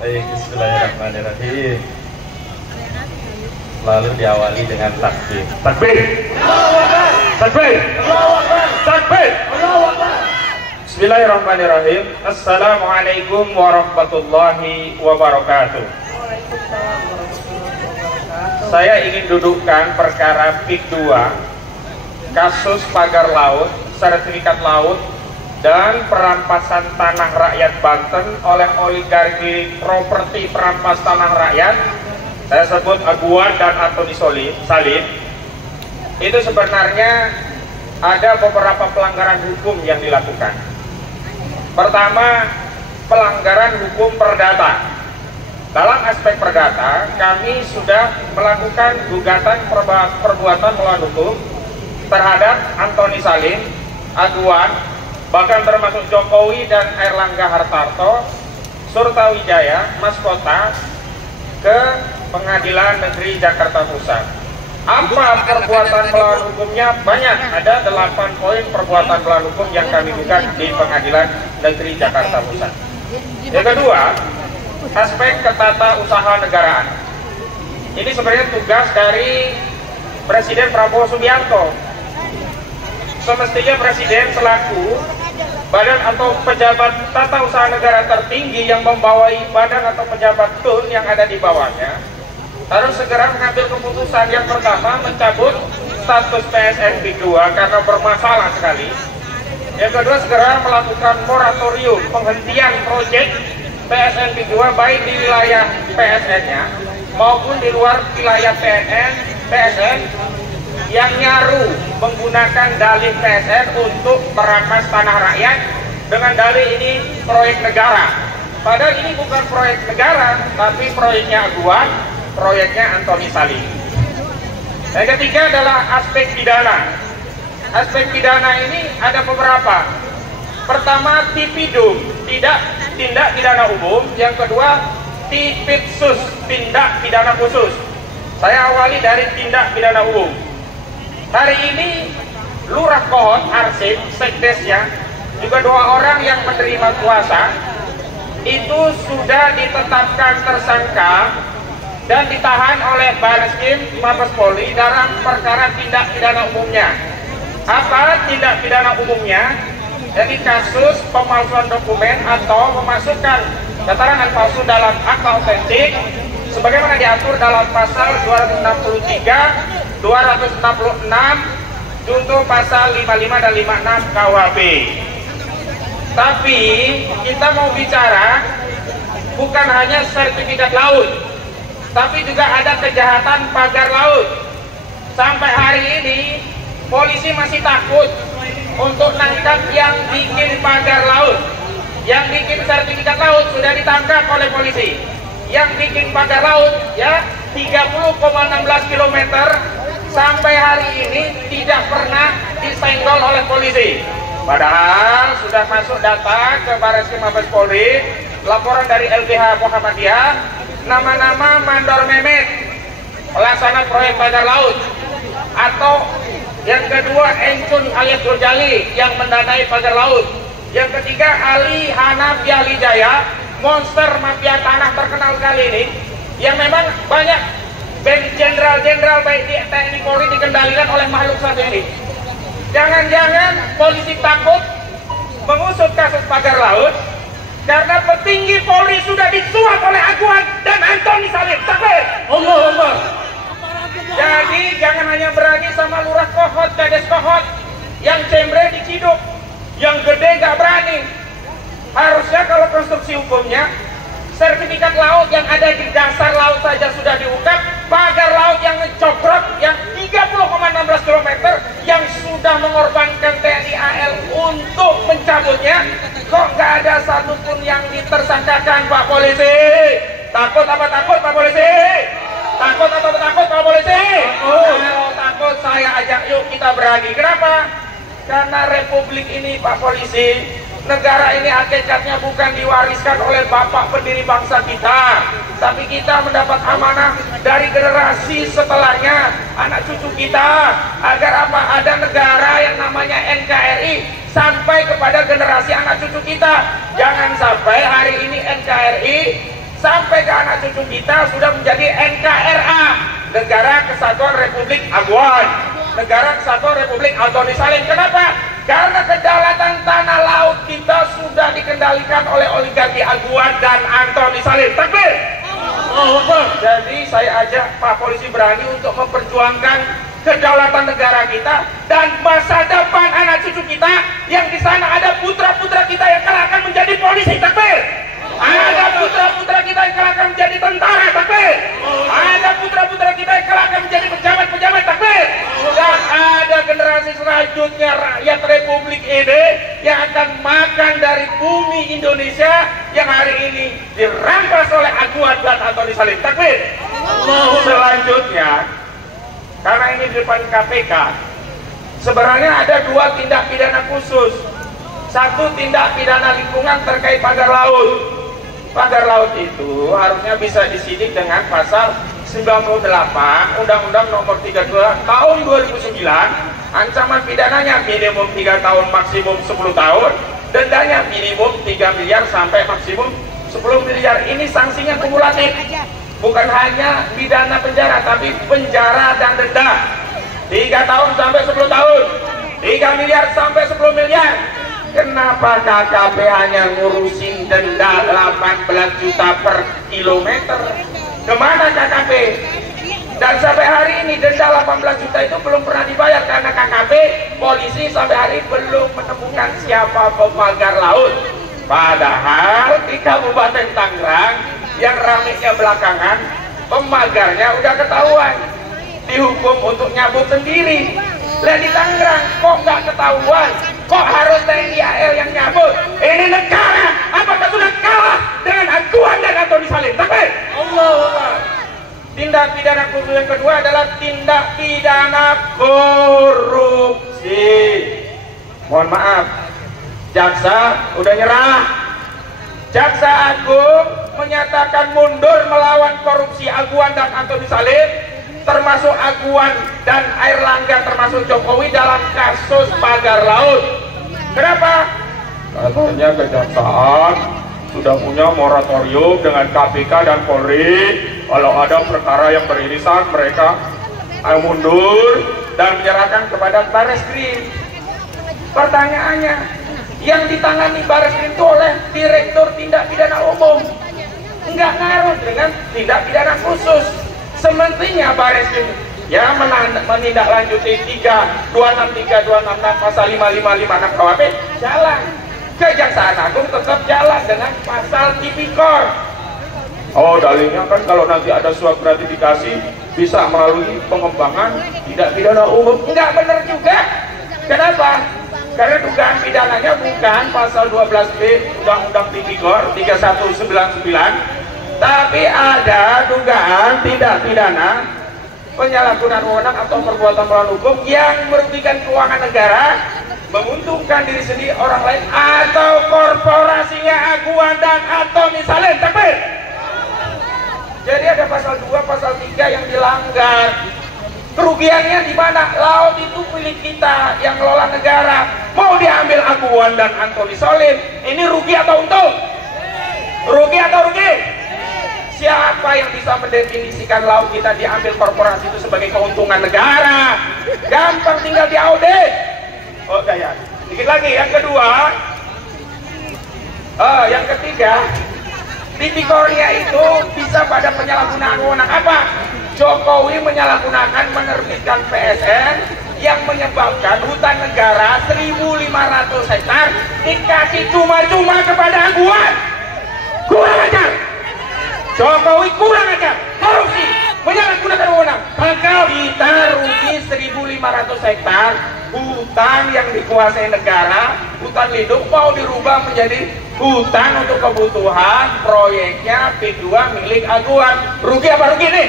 Baik, bismillahirrahmanirrahim. Lalu diawali dengan takbir. Takbir. Takbir. Takbir. Bismillahirrahmanirrahim. Assalamualaikum warahmatullahi wabarakatuh. Saya ingin dudukkan perkara PIK 2, kasus pagar laut, sertifikat laut, dan perampasan tanah rakyat Banten oleh oligarki properti perampas tanah rakyat. Saya sebut Aguan dan Antoni Salim. Itu sebenarnya ada beberapa pelanggaran hukum yang dilakukan. Pertama, pelanggaran hukum perdata. Dalam aspek perdata, kami sudah melakukan gugatan perbuatan melawan hukum terhadap Antoni Salim, Aguan, bahkan termasuk Jokowi dan Airlangga Hartarto, Surtawijaya, Mas Kota, ke Pengadilan Negeri Jakarta Pusat. Apa perbuatan melawan hukumnya? Banyak, ada 8 poin perbuatan melawan hukum yang kami gugat di Pengadilan Negeri Jakarta Pusat. Yang kedua, aspek ketatanegaraan. Ini sebenarnya tugas dari Presiden Prabowo Subianto. Semestinya Presiden selaku badan atau pejabat tata usaha negara tertinggi yang membawai badan atau pejabat TUN yang ada di bawahnya harus segera mengambil keputusan. Yang pertama, mencabut status PSN PIK 2 karena bermasalah sekali. Yang kedua, segera melakukan moratorium penghentian proyek PSN PIK 2 baik di wilayah PSN-nya maupun di luar wilayah PSN yang nyaru menggunakan dalih PSN untuk merampas tanah rakyat dengan dalih ini proyek negara. Padahal ini bukan proyek negara, tapi proyeknya Aguan, proyeknya Antoni Salim. Yang ketiga adalah aspek pidana. Aspek pidana ini ada beberapa. Pertama, tipidum, tindak pidana umum. Yang kedua, tipidsus, tindak pidana khusus. Saya awali dari tindak pidana umum. Hari ini Lurah Kohot, Arsip, Sekdesnya, juga 2 orang yang menerima kuasa itu sudah ditetapkan tersangka dan ditahan oleh Bareskrim Mabes Polri dalam perkara tindak pidana umumnya. Apa tindak pidana umumnya? Jadi kasus pemalsuan dokumen atau memasukkan keterangan palsu dalam akta otentik sebagaimana diatur dalam pasal 263, 266 junto pasal 55 dan 56 KUHP. Tapi kita mau bicara bukan hanya sertifikat laut, tapi juga ada kejahatan pagar laut. Sampai hari ini polisi masih takut untuk nangkap yang bikin pagar laut. Yang bikin sertifikat laut sudah ditangkap oleh polisi. Yang bikin pagar laut ya 30,16 km sampai hari ini tidak pernah disenggol oleh polisi. Padahal sudah masuk data ke Bareskrim Mabes Polri, laporan dari LBH Muhammadiyah, nama-nama Mandor Mehmet, pelaksana proyek pagar laut, atau yang kedua Encun alias Gurjali yang mendanai pagar laut. Yang ketiga Ali Hanaf Yahlijaya, monster mafia tanah terkenal kali ini, yang memang banyak jenderal-jenderal baik di TNI Polri dikendalikan oleh makhluk satu ini. Jangan-jangan polisi takut mengusut kasus pagar laut karena petinggi Polri sudah disuap oleh Aguan dan Antoni Salim. Takbir! Allahu Akbar. Jadi jangan hanya berani sama Lurah Kohot, Kades Kohot yang cembre diciduk, yang gede gak berani. Harusnya kalau konstruksi hukumnya sertifikat laut yang ada di dasar laut saja sudah diungkap, pagar laut yang mencokrok yang 30,16 km yang sudah mengorbankan TNI AL untuk mencabutnya, kok nggak ada satupun yang ditersangkakan Pak Polisi? Takut apa takut Pak Polisi? Takut atau takut Pak Polisi? Kalau takut saya ajak yuk kita berani. Kenapa? Karena republik ini Pak Polisi, negara ini hakikatnya bukan diwariskan oleh bapak pendiri bangsa kita, tapi kita mendapat amanah dari generasi setelahnya, anak cucu kita, agar apa? Ada negara yang namanya NKRI sampai kepada generasi anak cucu kita. Jangan sampai hari ini NKRI sampai ke anak cucu kita sudah menjadi NKRA, Negara Kesatuan Republik Aguan, Negara Kesatuan Republik Antoni Salim. Kenapa? Karena kedaulatan tanah laut kita sudah dikendalikan oleh oligarki Aguan dan Antoni Salim. Takbir! Jadi saya ajak Pak Polisi berani untuk memperjuangkan kedaulatan negara kita dan masa depan anak cucu kita, yang di sana ada putra-putra kita yang kelak akan menjadi polisi. Takbir! Ada putra-putra kita yang kelak akan menjadi tentara. Takbir! Ada putra-putra kita yang kelak akan menjadi pejabat-pejabat. Takbir! Dan ada generasi selanjutnya rakyat Republik ini yang akan makan dari bumi Indonesia yang hari ini dirampas oleh Aguan dan Antoni Salim. Takbir! Selanjutnya, karena ini di depan KPK, sebenarnya ada dua tindak pidana khusus. Satu, tindak pidana lingkungan terkait pagar laut. Pagar laut itu harusnya bisa disidik dengan pasal 98 Undang-Undang Nomor 32 Tahun 2009. Ancaman pidananya minimum 3 tahun, maksimum 10 tahun. Dendanya minimum 3 miliar sampai maksimum 10 miliar. Ini sanksinya kumulatif. Bukan hanya pidana penjara, tapi penjara dan denda 3 tahun sampai 10 tahun, 3 miliar sampai 10 miliar. Kenapa KKP hanya ngurusin denda 18 juta per kilometer? Kemana KKP? Dan sampai hari ini denda 18 juta itu belum pernah dibayar karena KKP, polisi sampai hari belum menemukan siapa pemagar laut. Padahal di Kabupaten Tangerang yang ramainya belakangan, pemagarnya udah ketahuan, dihukum untuk nyabut sendiri. Lah di Tangerang kok nggak ketahuan? Kok harus TNI AL yang nyabut? Ini negara apakah sudah kalah dengan Aguan dan Antoni Salim? Takbir! Allah. Tindak pidana khusus yang kedua adalah tindak pidana korupsi. Mohon maaf, jaksa udah nyerah. Jaksa Agung menyatakan mundur melawan korupsi Aguan dan Antoni Salim, termasuk Aguan dan Airlangga, termasuk Jokowi dalam kasus pagar laut. Kenapa? Katanya kejaksaan sudah punya moratorium dengan KPK dan Polri. Kalau ada perkara yang beririsan, mereka mundur dan menyerahkan kepada Barreskrim. Pertanyaannya, yang ditangani Barreskrim itu oleh Direktur Tindak Pidana Umum, nggak ngaruh dengan tindak pidana khusus. Semestinya Barreskrim ya menindaklanjuti 263, 266 pasal 555 KUHP jalan. Kejaksaan Agung tetap jalan dengan pasal tipikor. Oh, dalilnya kan kalau nanti ada suap gratifikasi bisa melalui pengembangan tindak pidana umum. Enggak benar juga. Kenapa? Karena dugaan pidananya bukan pasal 12B Undang-Undang Tipikor 3199, tapi ada dugaan tindak pidana penyalahgunaan wewenang atau perbuatan melawan hukum yang merugikan keuangan negara, menguntungkan diri sendiri, orang lain, atau korporasinya Aguan dan Antoni Salim. Takbir! Jadi ada pasal 2, pasal 3 yang dilanggar. Kerugiannya di mana? Laut itu milik kita yang ngelola negara. Mau diambil Aguan dan Antoni Salim, ini rugi atau untung? Rugi atau rugi? Siapa yang bisa mendefinisikan laut kita diambil korporasi itu sebagai keuntungan negara? Gampang, tinggal diaudit. Oh ya, dikit lagi. Yang kedua, yang ketiga, tipikornya itu bisa pada penyalahgunaan wewenang. Apa? Jokowi menyalahgunakan menerbitkan PSN yang menyebabkan hutan negara 1.500 hektar dikasih cuma-cuma kepada Aguan. Kurang ajar. Jokowi kurang ajar, korupsi, menyalahgunakan wewenang. Maka kita rugi 1.500 hektar hutan yang dikuasai negara, hutan lindung mau dirubah menjadi hutan untuk kebutuhan proyeknya PIK 2 milik Aguan. Rugi apa rugi nih?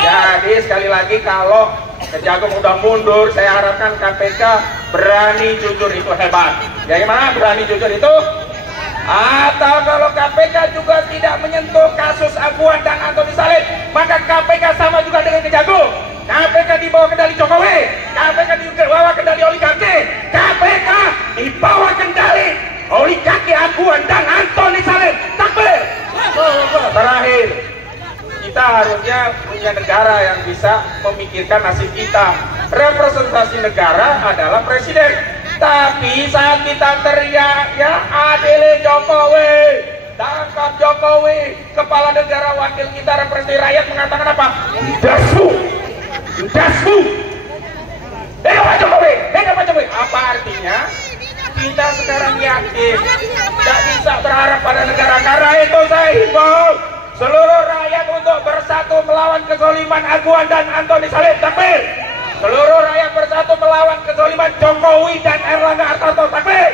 Jadi sekali lagi, kalau Kejagung udah mundur, saya harapkan KPK berani jujur, itu hebat. Ya gimana berani jujur itu? Atau kalau KPK juga tidak menyentuh kasus Aguan dan Antoni Salim, maka KPK sama juga dengan Kejagung. KPK di bawah kendali Jokowi, KPK di bawah kendali oligarki, KPK di bawah kendali oligarki Aguan dan Antoni Salim. Takbir! negara yang bisa memikirkan nasib kita. Representasi negara adalah presiden. Tapi saat kita teriak ya adile Jokowi, tangkap Jokowi, kepala negara wakil kita representasi rakyat mengatakan apa? Dasmu, dasmu. Pak Jokowi, Pak Jokowi. Apa artinya? Kita sekarang yakin tidak bisa berharap pada negara, karena itu saya himbau seluruh rakyat untuk bersatu melawan kezaliman Aguan dan Antoni Salim. Takbir. Seluruh rakyat bersatu melawan kezaliman Jokowi dan Erlangga Hartarto. Takbir.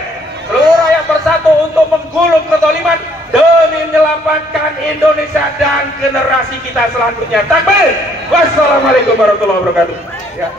Seluruh rakyat bersatu untuk menggulung kezaliman demi menyelamatkan Indonesia dan generasi kita selanjutnya. Takbir. Wassalamualaikum warahmatullahi wabarakatuh. Ya.